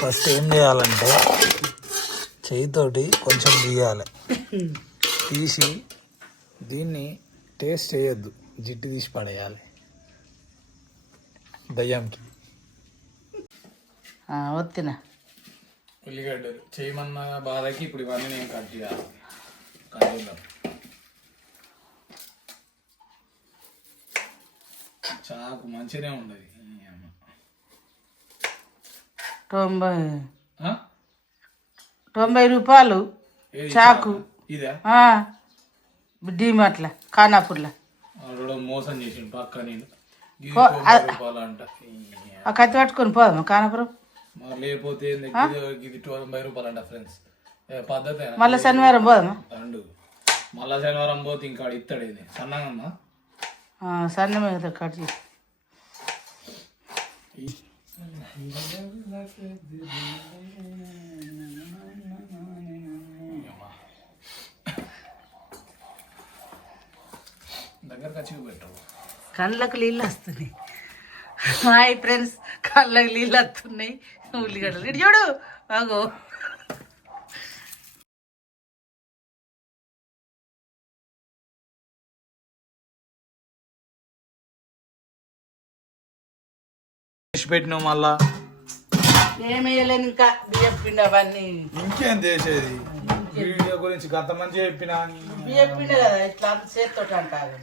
First ఏం చేయాలంటే చేయితోటి కొంచెం తీయాలి, తీసి దీన్ని టేస్ట్ చేయొద్దు, జిట్టు తీసి పడేయాలి దయ్యంకి. వత్తిన ఉల్లిగడ్డలు చేయమన్న బాధకి ఇప్పుడు ఇవన్నీ నేను కట్ చేయాలి. కట్ చేద్దాం. చాకు మంచిగానే ఉండదు. 90 రూపాయలు చాకు. ఇదా డీమార్ట్ల ఖానాపూర్లో మోసం చేసిండు పక్క. నేను రూపాయలు ఆ కత్తి పట్టుకొని పోదామా ఖానాపురం? లేకపోతే ఇది 90 రూపాయలు అంట ఫ్రెండ్స్. పద్ధతి మళ్ళీ శనివారం పోదామా? మళ్ళా శనివారం పోతే ఇంకా ఇస్తాడు. ఇది సన్నగమ్మా సన్నమే కట్ చేసి కళ్ళకు నీళ్ళు వస్తున్నాయి. హాయ్ ఫ్రెండ్స్, కళ్ళకి నీళ్ళు వస్తున్నాయి. ఉల్లిగడ్డలు ఇటు చూడు బాగో. పెట్టినావు మళ్ళా ఏమేయలేను ఇంకా బియ్యం పిండి అవన్నీ. ఇంకేం చేసేది? వీడియో గురించి గత మంచి చెప్పినా బియ్యం పిండి కదా ఇట్లా చేతితో అంటారు.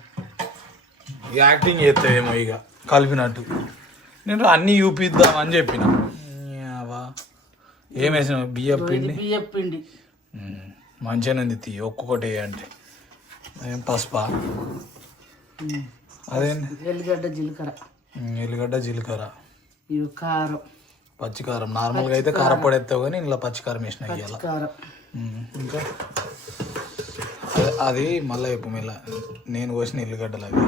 యాక్టింగ్ చేస్తావేమో ఇక కలిపినట్టు. నేను అన్నీ చూపిద్దామని చెప్పిన. ఏం వేసిన బియ్యం పిండి? బియ్యం పిండి మంచిగానే ఉంది. ఒక్కొక్కటి అంటే ఏం పసుపా? అదే ఎల్లిగడ్డ జీలకర్ర. ఎల్లిగడ్డ జీలకర్ర, ఇవి కారం, పచ్చికారం. నార్మల్గా అయితే కారపొడి ఎత్తావు కానీ ఇంట్లో పచ్చికారం వేసిన ఇవ్వాలి. ఇంకా అది మళ్ళీ చెప్పు మెల్ల. నేను కోసిన ఎల్లిగడ్డలు అవి,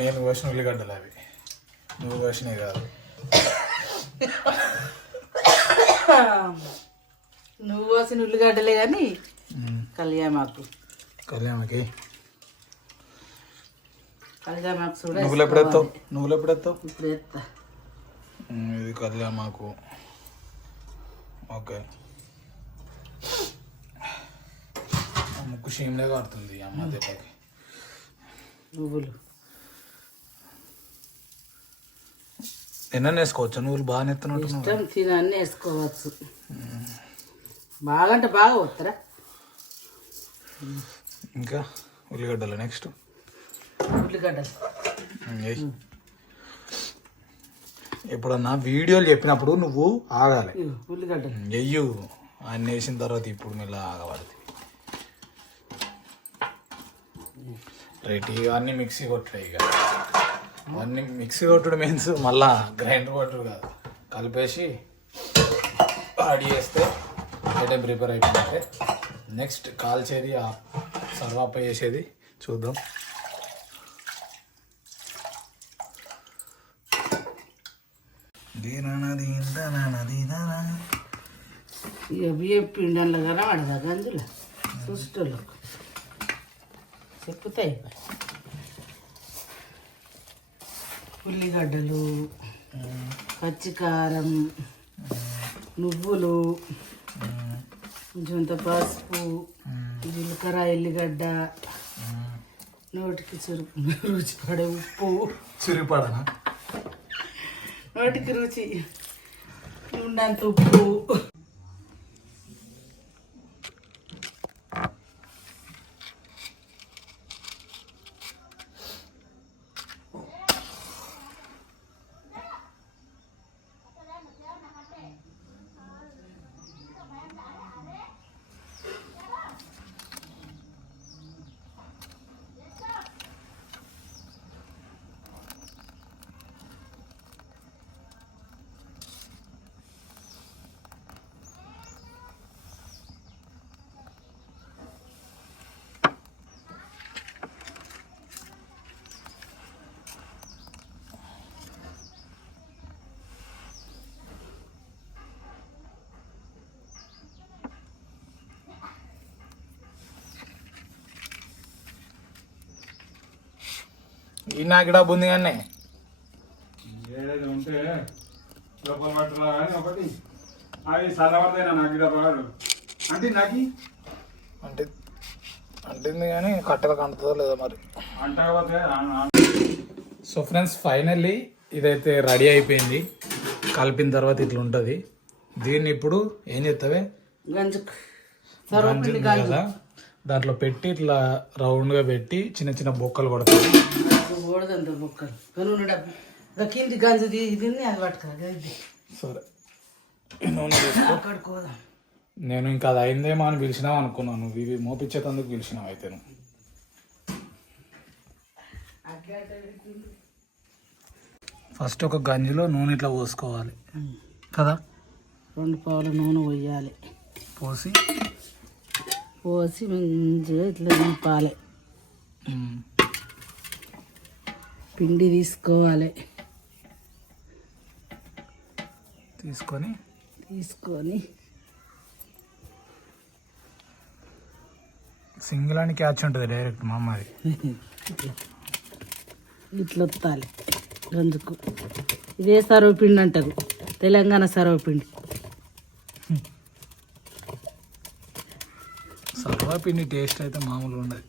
నేను కోసిన ఉల్లిగడ్డలు అవి, నువ్వు కోసినవి కాదు. నువ్వు కోసిన ఉల్లిగడ్డలే కానీ కళ్యామాకు. కళ్యాణకి కళ్యామాకు చూడ. నువ్వులు ఎప్పుడు ఎత్తావు? నువ్వులు ఎప్పుడు ఎత్తావు? ఇప్పుడు ఎత్తా. ఇది కళ్యామాకు. ఓకే. ముక్కు షీమ్లే కాడుతుంది అమ్మ దెబ్బకి. నువ్వులు ఎన్న వేసుకోవచ్చు? నువ్వులు బాగా ఎత్తున్నట్టు. ఇష్టం తినన్నీ వేసుకోవచ్చు. బాగా అంటే బాగా వస్తారా? ఇంకా ఉల్లిగడ్డలు. నెక్స్ట్ ఉల్లిగడ్డలు. ఎప్పుడన్నా వీడియోలు చెప్పినప్పుడు నువ్వు ఆగాలి. ఉల్లిగడ్డలు వెయ్యు అన్నీ వేసిన తర్వాత ఇప్పుడు మెల్ల ఆగబడుతుంది. రైట్. ఇక అన్నీ మిక్సీ కొట్టుతాయి. ఇక అన్నీ మిక్సీ కొట్టుడు మీన్స్ మళ్ళా గ్రైండర్ కొట్టుడు కాదు, కలిపేసి ఆడి చేస్తే ఐటెం ప్రిపేర్ అయిపోయినట్టే. నెక్స్ట్ కాల్చేది, సర్వాప చేసేది చూద్దాం. ఇక బియ్యం పిండంలో కనబడదా గంజులో చూసేటోళ్ళకు చెప్పుతాయి. ఉల్లిగడ్డలు, పచ్చికారం, నువ్వులు, కొంచెంత పసుపు, జీలకర్ర, ఎల్లిగడ్డ, నోటికి రుచి పడే ఉప్పు. చిరుపడనా? నోటికి రుచి ఉన్నంత ఉప్పు. ఈ నాకు డబ్బు ఉంది కానీ లోపల పట్టురా కానీ ఒకటి అవి చల్లబడతాయి నాకు డబ్బాలు అంటే నాకు అంటే అంటుంది కానీ కట్టెలకు అంటుతుందో లేదో మరి. అంటకపోతే సో ఫ్రెండ్స్ ఫైనల్లీ ఇదైతే రెడీ అయిపోయింది. కలిపిన తర్వాత ఇట్లా ఉంటుంది. దీన్ని ఇప్పుడు ఏం చేస్తావే గంజుకు గంజి ఉంది కదా దాంట్లో పెట్టి ఇట్లా రౌండ్గా పెట్టి చిన్న చిన్న బొక్కలు కొడతాయి. ఓడదంత బొక్కలు నూనె డబ్బా కింది గంజు ఇది అది పట్టుకురా సరే నూనె వేసుకో. అక్కడికి పోదాం. నేను ఇంకా అది అయిందేమో అని పిలిచినావు అనుకున్నాను. ఇవి మోపించేటందుకు పిలిచినావు అయితే నువ్వు. ఫస్ట్ ఒక గంజిలో నూనె ఇట్లా పోసుకోవాలి కదా. 2 పావుల నూనె పోయాలి. పోసి మంచిగా ఇట్లా నింపాలి. పిండి తీసుకోవాలి. తీసుకొని సింగిల్ అని క్యాచ్ ఉంటుంది డైరెక్ట్ మా అమ్మది. ఇట్లా వత్తాలి గంజుకు. ఇదే సర్వపిండి అంటారు, తెలంగాణ సర్వపిండి. సర్వపిండి టేస్ట్ అయితే మామూలుగా ఉండదు.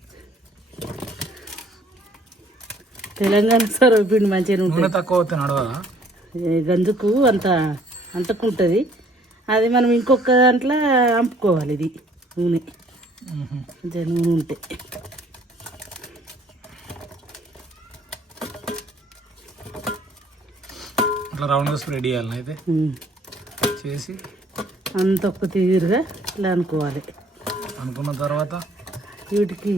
తెలంగాణ సర్వపిండి మంచిగా నూనె ఉంటుంది. తక్కువ అవుతుంది నడవదా. గంజుకు అంతకుంటుంది. అది మనం ఇంకొక దాంట్లో అంపుకోవాలి. ఇది నూనె మంచిగా నూనె ఉంటే అట్లా రౌండ్గా స్ప్రెడ్ చేయాలి. అయితే చేసి అంత ఒక్క తీరుగా ఇట్లా అనుకోవాలి. అనుకున్న తర్వాత వీటికి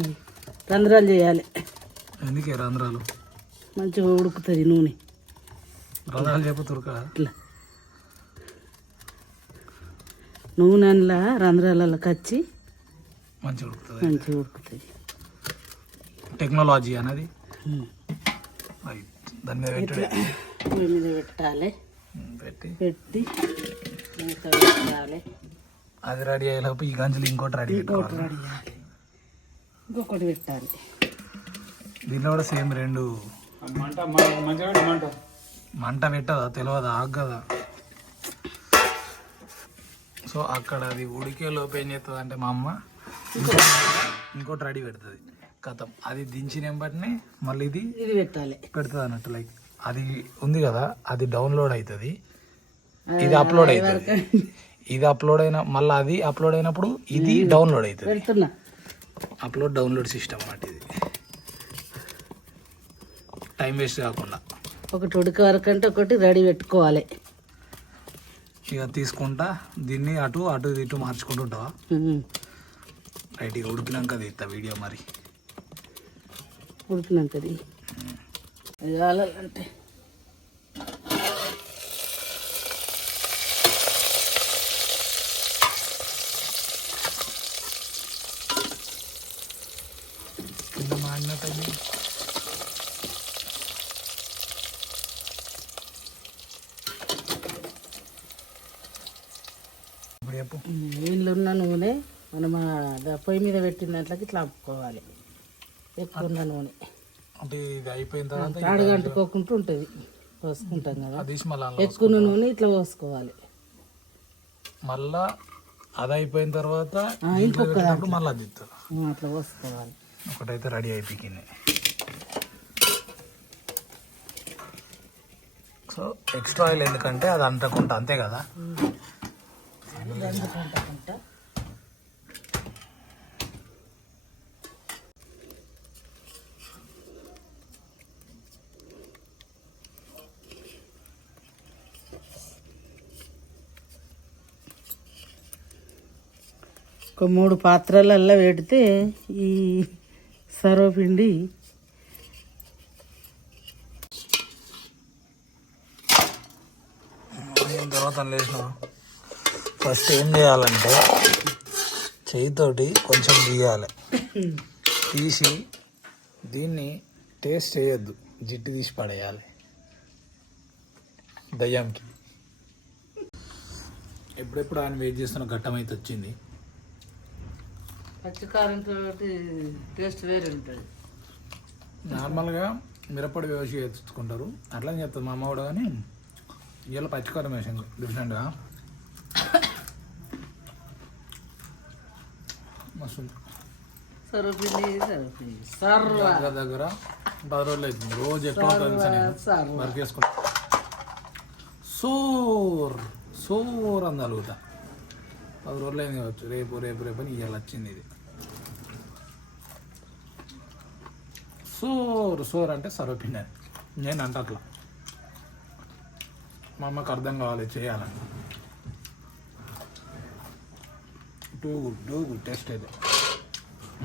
రంధ్రాలు చేయాలి. ఎందుకే రంధ్రాలు? మంచిగా ఉడుకుతుంది నూనె. రంధ్రాలు చెప్పు తురక. ఇట్లా నూనె అందులో రంధ్రాలలో కచ్చి మంచిగా ఉడుకుతుంది. మంచిగా ఉడుకుతుంది. టెక్నాలజీ అనేది దాని మీద పొయ్యి మీద పెట్టాలి. పెట్టి మూత పెట్టాలి. అది రెడీ అయ్యేలోపు ఈ గంజలు ఇంకోటి రెడీ చేయాలి. ఇంకొకటి పెట్టాలి. దీంట్లో కూడా సేమ్ 2 మంట మంచిగా మంట పెట్టదా తెలియదా ఆగదా. సో అక్కడ అది ఉడికే లోపు ఏం చేస్తుంది అంటే మా అమ్మ ఇంకోటి రెడీ పెడుతుంది. కథం అది దించిన వెంబటనే మళ్ళీ ఇది పెడుతుంది అన్నట్టు. లైక్ అది ఉంది కదా అది డౌన్లోడ్ అవుతుంది, ఇది అప్లోడ్ అవుతుంది. ఇది అప్లోడ్ అయిన మళ్ళీ అది అప్లోడ్ అయినప్పుడు ఇది డౌన్లోడ్ అవుతుంది. అప్లోడ్ డౌన్లోడ్ సిస్టమ్ అన్నట్టు. ఇది టైం వేస్ట్ కాకుండా ఒకటి ఉడికే వరకు అంటే ఒకటి రెడీ పెట్టుకోవాలి. ఇక తీసుకుంటా దీన్ని అటు ఇటు మార్చుకుంటూ ఉంటావా? రైట్. ఇక ఉడికినాక తీస్తా వీడియో. మరి ఉడికినాకది కావాలంటే కింద మాడినట్టు ఇప్పుడు చెప్పు. వీళ్ళు ఉన్న నూనె మనం పొయ్యి మీద పెట్టిన దాంట్లోకి ఇట్లా అంపుకోవాలి. ఎక్కువ ఉన్న నూనె అంటే ఇది అయిపోయిన తర్వాత అడుగంటుకోకుండా ఉంటుంది. పోసుకుంటాం కదా, అది మళ్ళీ ఎక్కువ నూనె ఇట్లా పోసుకోవాలి. మళ్ళా అది అయిపోయిన తర్వాత ఇంకొక మళ్ళీ అది ఇస్తారు. అట్లా పోసుకోవాలి. ఒకటైతే రెడీ అయిపోయింది. సో ఎక్స్ట్రా ఆయిల్ ఎందుకంటే అది అంటకుంటా అంతే కదా. ఒక 3 పాత్రలల్లో పెడితే ఈ సర్వపిండి తర్వాత లేచినావు. ఫస్ట్ ఏం చేయాలంటే చెయ్యితోటి కొంచెం తీయాలి. తీసి దీన్ని టేస్ట్ చేయొద్దు, జిట్టు తీసి పడేయాలి దయ్యంకి. ఎప్పుడెప్పుడు ఆయన వెయిట్ చేస్తున్న ఘట్టం అయితే వచ్చింది. పచ్చికారంతో టేస్ట్ వేరే ఉంటుంది. నార్మల్గా మిరప్పొడి వేసి వేసుకుంటారు, అట్లా చెప్తుంది మా అమ్మ కూడా. కానీ ఇవాళ పచ్చికారం వేసింది డిఫరెంట్గా మస్తు దగ్గర 10 రోజులు అవుతుంది రోజు ఎక్కడ వర్క్ వేసుకుంటా సోర్ అని అలుగుతా 10 రోజులు అయింది కావచ్చు రేపు అని ఇవాళ వచ్చింది ఇది సోర్ అంటే సర్వపిండి అని నేను అంట అట్లా మా అమ్మకి అర్థం కావాలి చేయాలని టూ గుడ్ టేస్ట్ అయితే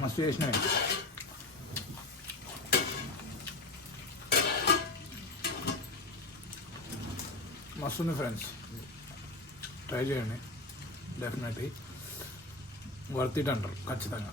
మస్తు చేసినవి మస్తుంది ఫ్రెండ్స్ ట్రై చేయండి డెఫినెట్లీ వర్త్ ఇట్ అంటారు ఖచ్చితంగా